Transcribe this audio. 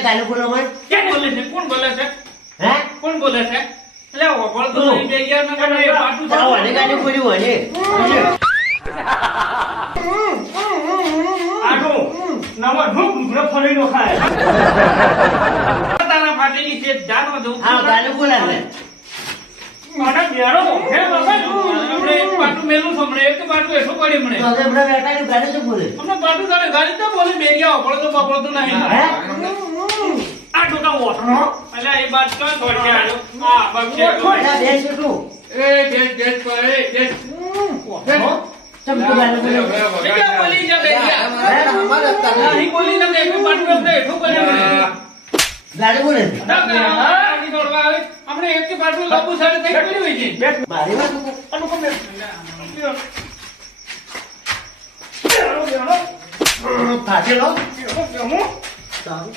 ગાલો બોલો મન ક્યાં બોલે છે? કોણ બોલે છે? હે કોણ બોલે છે? એટલે ઓગળ તો નહીં બે યાર ને તમે પાટું તાવ વાને ગાલો બોલ્યું વાને આડો નવા ઢોક ઢોક ફરી નો ખાય તારા ફાટેલી છે જાનો દઉં હા ગાલો બોલાવે મારા બેરો હે બાબા આપણે એક પાટું મેલું સંભળે એક પાટું એસો પડી મને તો હવે બડા બેટા ગાલો તો બોલે અમને પાટું તારે ગાડી તો બોલે બે ગયા ઓગળ તો બપળ તો નહીં હે આ ટોકા ઓઠનો અલ્યા એ બાત તો દોડકે આલો આ બક્ષે ઓઠા બેસ તું એ દેશ પર એ દેશ ચમ તો ગાલો બોલે क्या बोली जा बेटिया नहीं बोली ना एक पाटू अपने एठो करे ગાલો બોલે आगे दौड़वा आवे हमने एक के पाटू लबू सारे तक बोली हुई थी મારી વાત अनुपम ने ફાટે લો હું સારું